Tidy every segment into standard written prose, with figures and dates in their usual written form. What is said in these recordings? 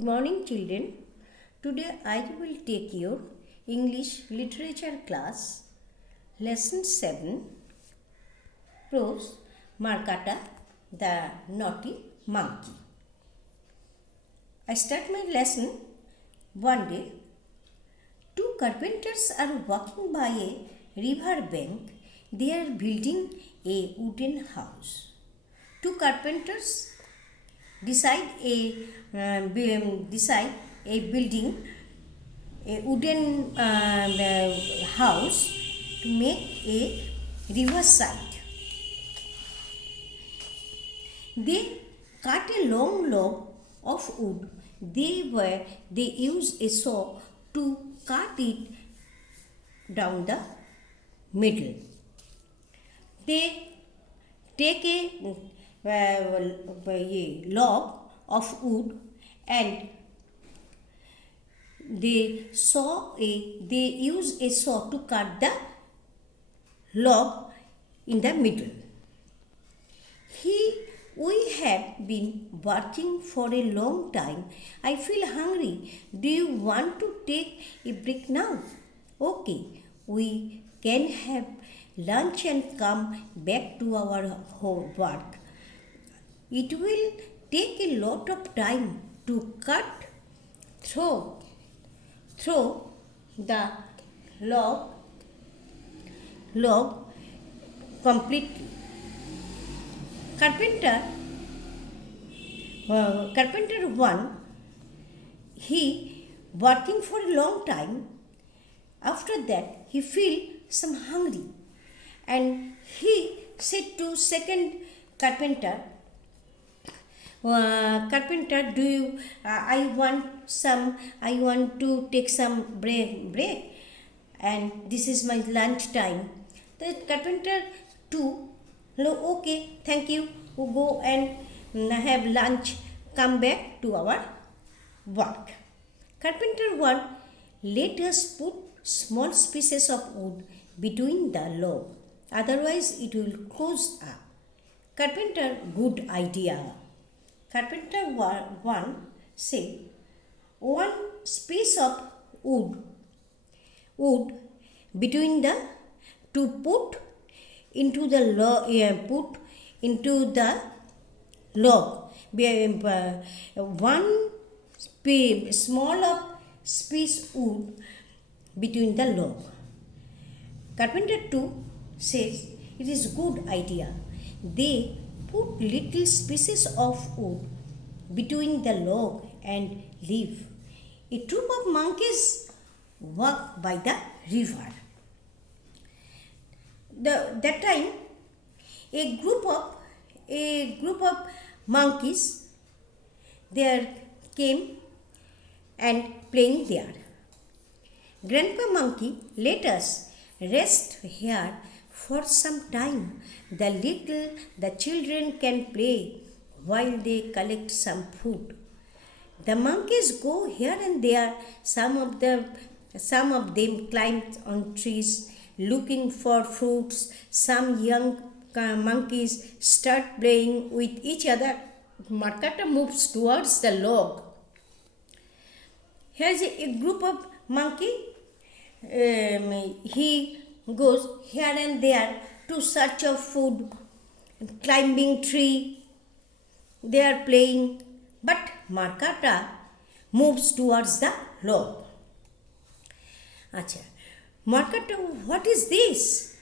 Good morning, children. Today I will take your English literature class, lesson 7, prose, Markata, the naughty monkey. I start my lesson. One day, two carpenters are walking by a river bank. They are building a wooden house. Two carpenters decide building a wooden house to make a riverside. They cut a long log of wood. They use a saw to cut it down the middle. They take a log of wood and they use a saw to cut the log in the middle. We have been working for a long time. I feel hungry. Do you want to take a break now? Okay, we can have lunch and come back to our work. It will take a lot of time to cut through the log completely. Carpenter 1, he working for a long time. After that, he feel some hungry, and he said to second carpenter, do you? I want to take some break, and this is my lunch time. The carpenter 2, okay, thank you. We'll go and have lunch. Come back to our work. Carpenter 1, let us put small pieces of wood between the log, otherwise it will close up. Carpenter, good idea. Carpenter 1 say, one piece of wood between the to put into the log. One small piece wood between the log. Carpenter 2 says it is good idea. They put little pieces of wood between the log and leave. A troop of monkeys walk by the river. That time, a group of monkeys there came and playing there. Grandpa Monkey, let us rest here for some time. The children can play while they collect some food. The monkeys go here and there. Some of them climb on trees looking for fruits. Some young monkeys start playing with each other. Markata moves towards the log. Here's a group of monkey. He goes here and there to search of food, climbing tree. They are playing, but Markata moves towards the log. Acha, Markata, what is this?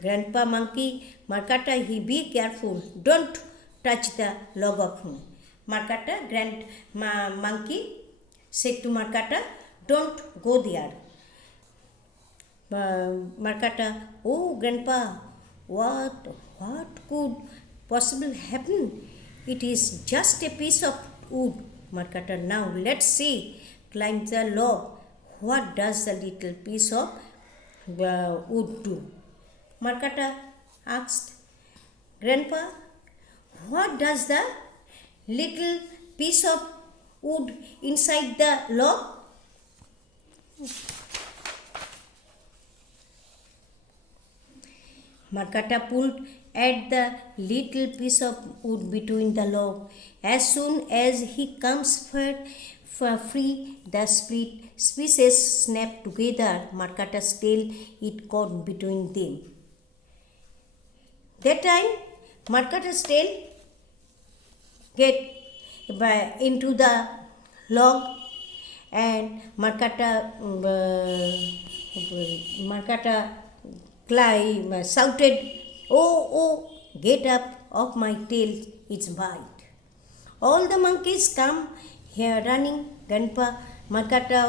Grandpa Monkey, Markata, he be careful. Don't touch the log of him. Markata, Grandma Monkey said to Markata, don't go there. Markata, oh Grandpa, what could possibly happen? It is just a piece of wood. Markata, now let's see. Climb the log. What does the little piece of wood do? Markata asked, Grandpa, what does the little piece of wood inside the log? Markata pulled at the little piece of wood between the log. As soon as he comes for free, the split pieces snap together. Markata's tail it caught between them. That time, Markata's tail get into the log, and Markata shouted, "Oh, oh, get up off my tail, it's bite." All the monkeys come here running. Grandpa, Markata,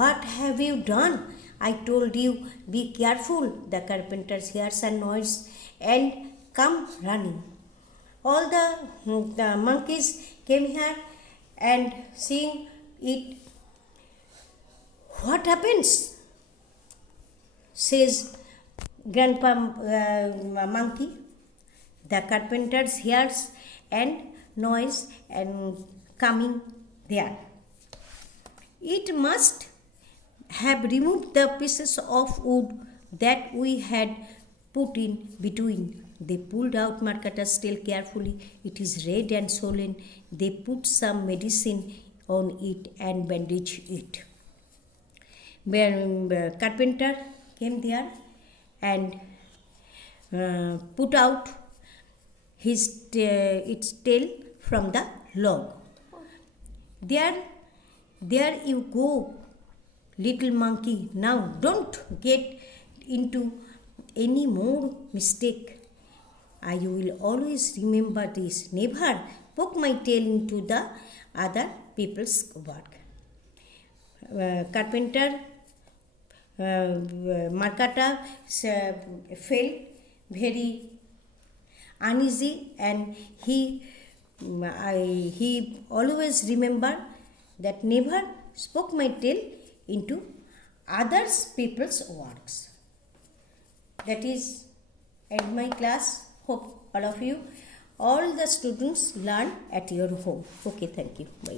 what have you done? I told you, be careful. The carpenter hears a noise and come running. All the monkeys came here and seeing it. What happens? Says Grandpa monkey. The carpenter hears and noise and coming there. It must have removed the pieces of wood that we had put in between. They pulled out Markata's tail carefully. It is red and swollen. They put some medicine on it and bandaged it. Carpenter came there and put out its tail from the log. There you go, little monkey. Now don't get into any more mistake. I will always remember this. Never poke my tail into the other people's work. Carpenter Markata felt very uneasy, and he always remember that never spoke my tail into others people's works. That is end my class. Hope all of you, all the students learn at your home. Okay, thank you. Bye.